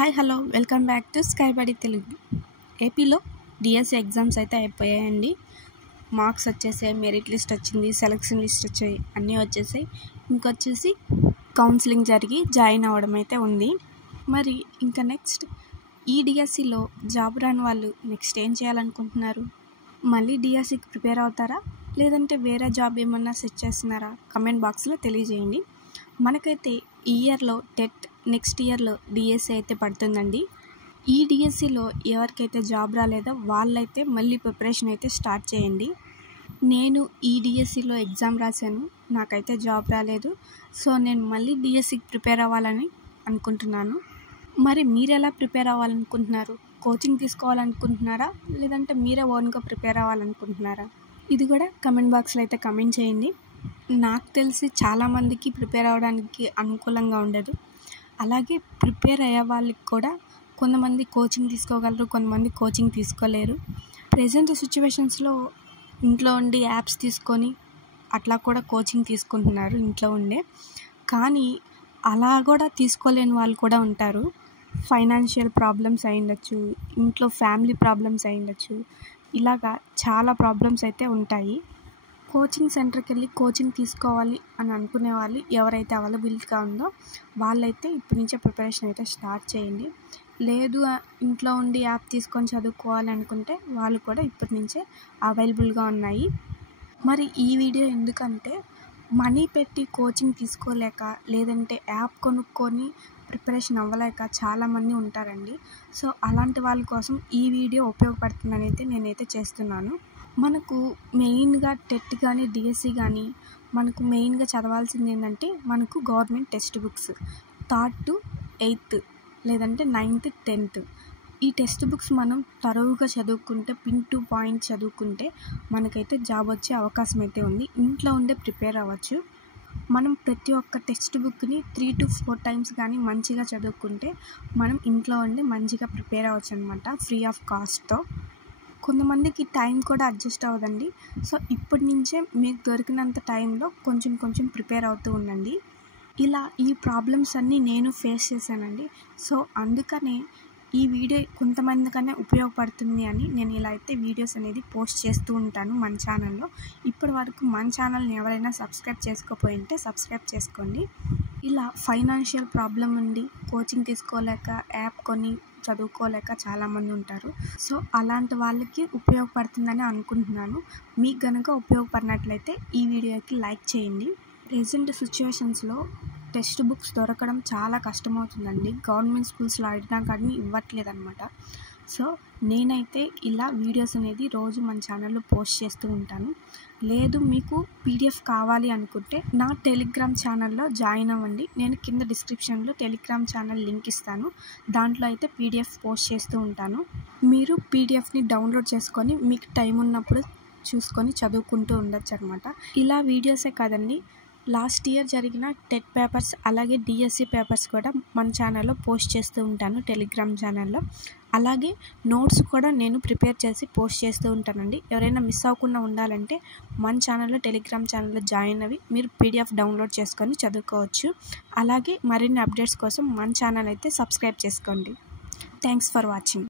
Hi hello welcome back to sky బడి తెలుగు. ఏపీలో DSC exams అయితే అయిపోయాయండి. మార్క్స్ వచ్చేసాయి, మెరిట్ లిస్ట్ వచ్చింది, సెలక్షన్ లిస్ట్ వచ్చాయి, అన్నీ వచ్చేసాయి. ఇంకొచ్చేసి కౌన్సిలింగ్ జరిగి జాయిన్ అవ్వడం అయితే ఉంది. మరి ఇంకా నెక్స్ట్ ఈ డిఎస్సిలో జాబ్ రాని వాళ్ళు నెక్స్ట్ ఏం చేయాలనుకుంటున్నారు? మళ్ళీ డిఎస్సికి ప్రిపేర్ అవుతారా, లేదంటే వేరే జాబ్ ఏమన్నా సెట్ చేస్తున్నారా? కమెంట్ బాక్స్లో తెలియజేయండి. మనకైతే ఈ ఇయర్లో టెట్, నెక్స్ట్ ఇయర్లో డిఎస్సి అయితే పడుతుందండి. ఈ డిఎస్సిలో ఎవరికైతే జాబ్ రాలేదో వాళ్ళైతే మళ్ళీ ప్రిపరేషన్ అయితే స్టార్ట్ చేయండి. నేను ఈ డిఎస్సిలో ఎగ్జామ్ రాశాను, నాకైతే జాబ్ రాలేదు. సో నేను మళ్ళీ డిఎస్సికి ప్రిపేర్ అవ్వాలని అనుకుంటున్నాను. మరి మీరు ఎలా ప్రిపేర్ అవ్వాలనుకుంటున్నారు? కోచింగ్ తీసుకోవాలనుకుంటున్నారా, లేదంటే మీరే ఓన్గా ప్రిపేర్ అవ్వాలనుకుంటున్నారా? ఇది కూడా కమెంట్ బాక్స్లో అయితే కమెంట్ చేయండి. నాకు తెలిసి చాలామందికి ప్రిపేర్ అవ్వడానికి అనుకూలంగా ఉండదు. అలాగే ప్రిపేర్ అయ్యే వాళ్ళకి కూడా కొంతమంది కోచింగ్ తీసుకోగలరు, కొంతమంది కోచింగ్ తీసుకోలేరు. ప్రెజెంట్ సిచ్యువేషన్స్లో ఇంట్లో ఉండి యాప్స్ తీసుకొని అట్లా కూడా కోచింగ్ తీసుకుంటున్నారు ఇంట్లో ఉండే. కానీ అలా కూడా తీసుకోలేని వాళ్ళు కూడా ఉంటారు. ఫైనాన్షియల్ ప్రాబ్లమ్స్ అయి ఉండొచ్చు, ఇంట్లో ఫ్యామిలీ ప్రాబ్లమ్స్ అయి ఉండొచ్చు, ఇలాగా చాలా ప్రాబ్లమ్స్ అయితే ఉంటాయి. కోచింగ్ సెంటర్కి వెళ్ళి కోచింగ్ తీసుకోవాలి అని అనుకునే వాళ్ళు ఎవరైతే అవైలబిలిటీగా ఉందో వాళ్ళైతే ఇప్పటి నుంచే ప్రిపరేషన్ అయితే స్టార్ట్ చేయండి. లేదు ఇంట్లో ఉండి యాప్ తీసుకొని చదువుకోవాలి అనుకుంటే వాళ్ళు కూడా ఇప్పటి నుంచే అవైలబుల్గా ఉన్నాయి. మరి ఈ వీడియో ఎందుకంటే మనీ పెట్టి కోచింగ్ తీసుకోలేక, లేదంటే యాప్ కొనుక్కొని ప్రిపరేషన్ అవ్వలేక చాలామంది ఉంటారండి. సో అలాంటి వాళ్ళ కోసం ఈ వీడియో ఉపయోగపడుతుందని అయితే నేనైతే చేస్తున్నాను. మనకు మెయిన్గా టెట్ కానీ డిఎస్సి కానీ మనకు మెయిన్గా చదవాల్సింది ఏంటంటే మనకు government text books 3rd to 8th లేదంటే 9th 10th ఈ టెక్స్ట్ బుక్స్ మనం తరువుగా చదువుకుంటే, పిన్ టు పాయింట్ చదువుకుంటే మనకైతే జాబ్ వచ్చే అవకాశం అయితే ఉంది. ఇంట్లో ఉండే ప్రిపేర్ అవ్వచ్చు. మనం ప్రతి ఒక్క టెక్స్ట్ బుక్ని 3 to 4 times కానీ మంచిగా చదువుకుంటే మనం ఇంట్లో ఉండి మంచిగా ప్రిపేర్ అవ్వచ్చు అనమాట, ఫ్రీ ఆఫ్ కాస్ట్తో. కొంతమందికి టైం కూడా అడ్జస్ట్ అవ్వదండి. సో ఇప్పటి నుంచే మీకు దొరికినంత టైంలో కొంచెం కొంచెం ప్రిపేర్ అవుతూ ఉండండి. ఇలా ఈ ప్రాబ్లమ్స్ అన్నీ నేను ఫేస్ చేశానండి. సో అందుకనే ఈ వీడియో కొంతమందికనే ఉపయోగపడుతుంది అని నేను ఇలా అయితే వీడియోస్ అనేది పోస్ట్ చేస్తూ ఉంటాను మన ఛానల్లో. ఇప్పటి వరకు మన ఛానల్ని ఎవరైనా సబ్స్క్రైబ్ చేసుకోపోయి ఉంటే సబ్స్క్రైబ్ చేసుకోండి. ఇలా ఫైనాన్షియల్ ప్రాబ్లం ఉండి కోచింగ్ తీసుకోలేక, యాప్ కొని చదువుకోలేక చాలామంది ఉంటారు. సో అలాంటి వాళ్ళకి ఉపయోగపడుతుందని అనుకుంటున్నాను. మీకు కనుక ఉపయోగపడినట్లయితే ఈ వీడియోకి లైక్ చేయండి. ప్రెజెంట్ సిచ్యువేషన్స్లో టెక్స్ట్ బుక్స్ దొరకడం చాలా కష్టమవుతుందండి. గవర్నమెంట్ స్కూల్స్లో అడిగినా కానీ ఇవ్వట్లేదన్నమాట. సో నేనైతే ఇలా వీడియోస్ అనేది రోజు మన ఛానల్లో పోస్ట్ చేస్తూ ఉంటాను. లేదు మీకు పీడిఎఫ్ కావాలి అనుకుంటే నా టెలిగ్రామ్ ఛానల్లో జాయిన్ అవ్వండి. నేను కింద డిస్క్రిప్షన్లో టెలిగ్రామ్ ఛానల్ లింక్ ఇస్తాను. దాంట్లో అయితే పీడిఎఫ్ పోస్ట్ చేస్తూ ఉంటాను. మీరు పీడిఎఫ్ని డౌన్లోడ్ చేసుకొని మీకు టైం ఉన్నప్పుడు చూసుకొని చదువుకుంటూ ఉండొచ్చు అనమాట. ఇలా వీడియోసే కాదండి, లాస్ట్ ఇయర్ జరిగిన టెట్ పేపర్స్ అలాగే డిఎస్సి పేపర్స్ కూడా మన ఛానల్లో పోస్ట్ చేస్తూ ఉంటాను టెలిగ్రామ్ ఛానల్లో. అలాగే నోట్స్ కూడా నేను ప్రిపేర్ చేసి పోస్ట్ చేస్తూ ఉంటానండి. ఎవరైనా మిస్ అవ్వకుండా ఉండాలంటే మన ఛానల్లో టెలిగ్రామ్ ఛానల్లో జాయిన్ అవి మీరు పీడిఎఫ్ డౌన్లోడ్ చేసుకొని చదువుకోవచ్చు. అలాగే మరిన్ని అప్డేట్స్ కోసం మన ఛానల్ అయితే సబ్స్క్రైబ్ చేసుకోండి. Thanks for watching.